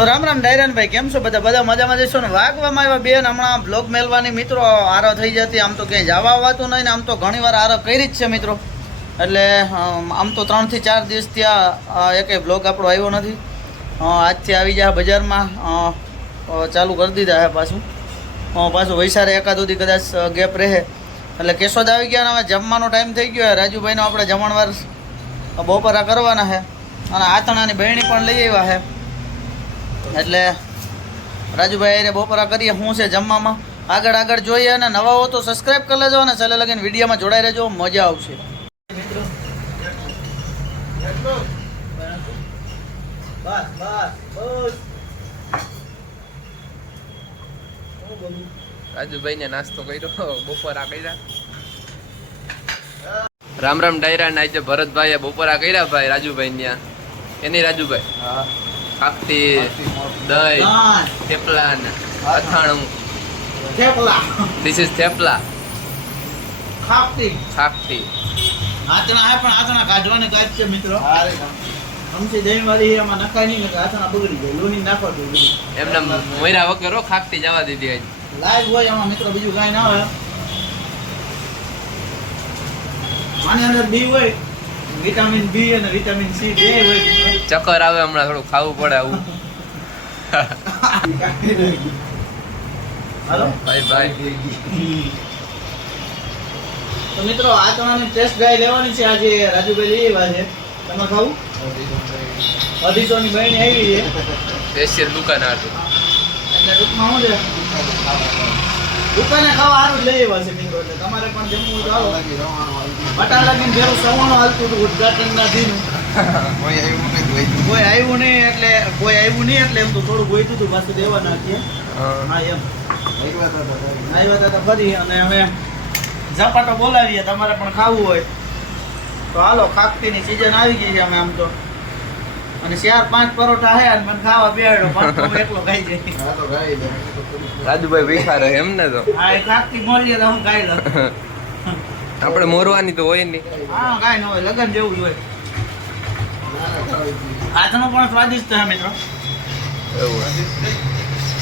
તો રામ રામ ડાયરન ભાઈ, કેમ છો બધા મજામાં જઈશો ને? વાગવામાં આવ્યા બેન, હમણાં બ્લોગ મેલવાની મિત્રો આરો થઈ જતી. આમ તો ક્યાંય જવા આવવાતું નહીં ને આમ તો ઘણી વાર આરો કરી જ છે મિત્રો. એટલે આમ તો 3 થી 4 દિવસ ત્યાં એકેય બ્લોગ આપણો આવ્યો નથી. આજથી આવી જાય બજારમાં ચાલુ કરી દીધા છે પાછું વૈસારે એકાદ સુધી કદાચ ગેપ રહે. એટલે કેશોદ આવી ગયા ને હવે જમવાનો ટાઈમ થઈ ગયો. રાજુભાઈનો આપણે જમણવાર બપોરા કરવાના છે અને આથણાની બહેણી પણ લઈ આવ્યા છે. એટલે રાજુભાઈ અરે બપોરા કરીએ. શું છે જમવામાં આગળ જોઈએ અને નવા હો તો સબસ્ક્રાઈબ કરી લેજો અને ચાલે લગીને વિડીયોમાં જોડાઈ રહેજો, મજા આવશે. રાજુભાઈ ને નાસ્તો કર્યો, બપોરા કર્યા. રામ રામ ડાયરા ને આજે ભરતભાઈ બપોરા કર્યા ભાઈ રાજુભાઈ ત્યાં. એની રાજુભાઈ ખાખતી, દહીં, થેપલા ને અથાણું. This is thepla. ખાખતી આચણા હે પણ આચણા કાઢવાની કાઢ છે મિત્રો. અમથી દહીં વાળી એમાં નખાય નહીં ને આચણા બગડી જાય. લોહી નાખવા દો એમને મોયરા વગર ખાખતી જવા દીધી આજ. લાઈવ હોય એમાં મિત્રો, બીજું કાંઈ ના હોય. આની અંદર બી હોય, વિટામિન બી અને વિટામિન સી બે હોય. ચક્કર આવે હમણાં, થોડું ખાવું પડે આવું. હાલો બાય બાય. તો મિત્રો આ ચણાની ટેસ્ટ ગાય લેવાની છે આજે. રાજુભાઈ લઈ આવ્યા છે. તમે ખાવું? 250 ની બહેણી આવી છે સ્પેશિયલ દુકાન હતું. એટલે ટૂંકમાં શું છે, દુકાને ખાવા સારું લઈ આવ્યા છે મિત્રો. એટલે તમારે પણ જમવું તો આવો. બટાલાની ભેરું સવાણું હાલતું હતું ઉદઘાટનના દિન. કોઈ આવ્યું નહીં એટલે એમ તો થોડું ગોઈતું હતું પાછું દેવાના છીએ. હા એમ આવ્યા હતા ફરી. અને હવે ઝપાટો બોલાવીએ. તમારે પણ ખાવું હોય તો હાલો. ખાખતીની સિઝન આવી ગઈ છે. અમે આમ તો અને 4-5 પરોઠા હે અને મને ખાવા બેહાડો. પણ હું એકલો ખાઈ જાય. રાજુભાઈ ભીખા રહે એમ ને. તો હા એ ખાખતી મળીએ તો હું ખાઈ લઉં. આપણે મોરવાની તો હોય નહીં. હા કાંઈ ન હોય, લગન જેવું જ હોય. આજનો પણ સ્વાદિષ્ટ છે મિત્રો.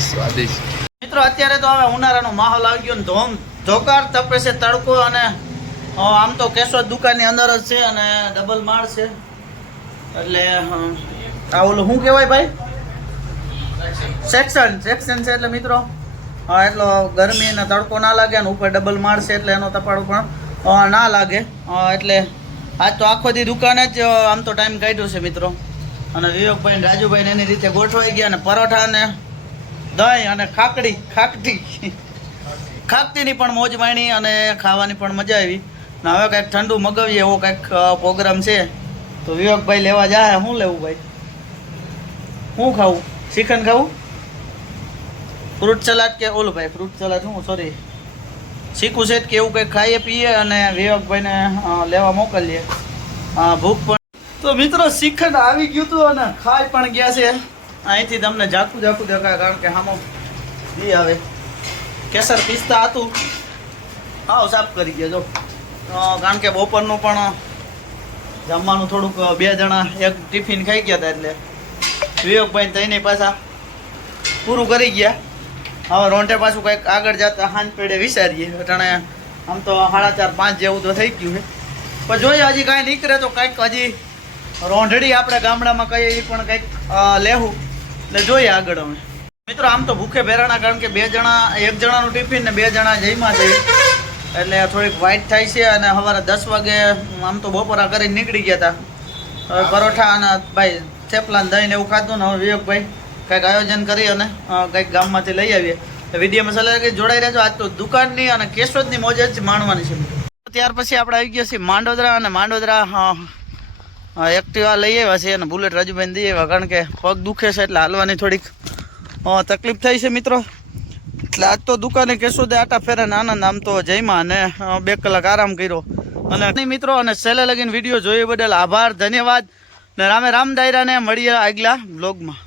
સ્વાદિષ્ટ મિત્રો અત્યારે તો હવે ઉનાળાનો માહોલ આવી ગયો ને ધોકાર તપે છે તડકો. અને આમ તો કેશોદ દુકાનની અંદર જ છે અને ડબલ માળ છે. એટલે આ ઓલું શું કહેવાય ભાઈ, સેક્શન છે. એટલે મિત્રો એટલો ગરમી અને તડકો ના લાગે અને ઉપર ડબલ માળ છે એટલે એનો તપાડો પણ ના લાગે. એટલે આજ તો આખો દી દુકાને જ આમ તો ટાઈમ કાઢ્યો છે મિત્રો. અને વિવેકભાઈ રાજુભાઈ એની રીતે ગોઠવાઈ ગયા. અને પરોઠા ને દહીં અને ખાખતીની પણ મોજ માણી અને ખાવાની પણ મજા આવી. ને હવે કંઈક ઠંડુ મગાવીએ એવો કંઈક પ્રોગ્રામ છે. તો વિવેકભાઈ લેવા જાય. શું લેવું ભાઈ? શું ખાવું? શ્રીખંડ ખાવું? ફ્રૂટ સલાડ કે ઓલું ભાઈ ફ્રૂટ સલાડ શું સોરી શીખું છે કે એવું કંઈક ખાઈએ પીએ અને વિવેકભાઈને લેવા મોકલીએ. ભૂખ પણ. તો મિત્રો શ્રીખંડ આવી ગયું હતું અને ખાઈ પણ ગયા છે. અહીંથી તમને ઝાકું દેખાય કારણ કે હામો બી આવે. કેસર પિસ્તા હતું, હા સાફ કરી ગયા જો. કારણ કે બપોરનું પણ જમવાનું થોડુંક 2 જણા એક ટિફિન ખાઈ ગયા હતા. એટલે વિવેકભાઈ તઈને પાછા પૂરું કરી ગયા. હવે રોંઢે પાછું કંઈક આગળ જતા હાંજ પેડે વિચારીએ. અટાણે આમ તો 4:30-5 જેવું તો થઈ ગયું છે. પણ જોઈએ હજી કાંઈ નીકળે તો કંઈક હજી રોંઢડી આપણે ગામડામાં કહીએ એ પણ કંઈક લેવું. એટલે જોઈએ આગળ અમે મિત્રો. આમ તો ભૂખે બેરાણા કારણ કે 2 જણા, 1 જણાનું ટિફિન ને 2 જણા જઈમાં છે. એટલે થોડીક વાઇટ થાય છે. અને સવારે 10 વાગે આમ તો બપોરા કરીને નીકળી ગયા હતા. હવે પરોઠા અને ભાઈ થેપલા ને દહીં ને એવું ખાધું ને હવે વિવેકભાઈ કંઈક આયોજન કરી અને કંઈક ગામમાંથી લઈ આવીએ. વિડીયોમાં સલાહ જોડાઈ રહેજો. આજ તો દુકાનની અને કેશોદની મોજ જ માણવાની છે. ત્યાર પછી આપણે આવી ગયા છીએ માંડોદરા. અને માંડોદરા એક્ટિવા લઈ આવ્યા છે અને બુલેટ રાજુભાઈને દઈ આવ્યા કારણ કે પગ દુખે છે એટલે હાલવાની થોડીક તકલીફ થઈ છે મિત્રો. એટલે આજ તો દુકાને કેશોદે આટા ફેરે ને આનંદ આમ તો જઈમાં અને 2 કલાક આરામ કર્યો. અને મિત્રો અને છેલ્લે લગીને વિડીયો જોઈ બદલ આભાર, ધન્યવાદ. ને રામે રામ ડાયરાને મળીએ આગલા બ્લોગમાં.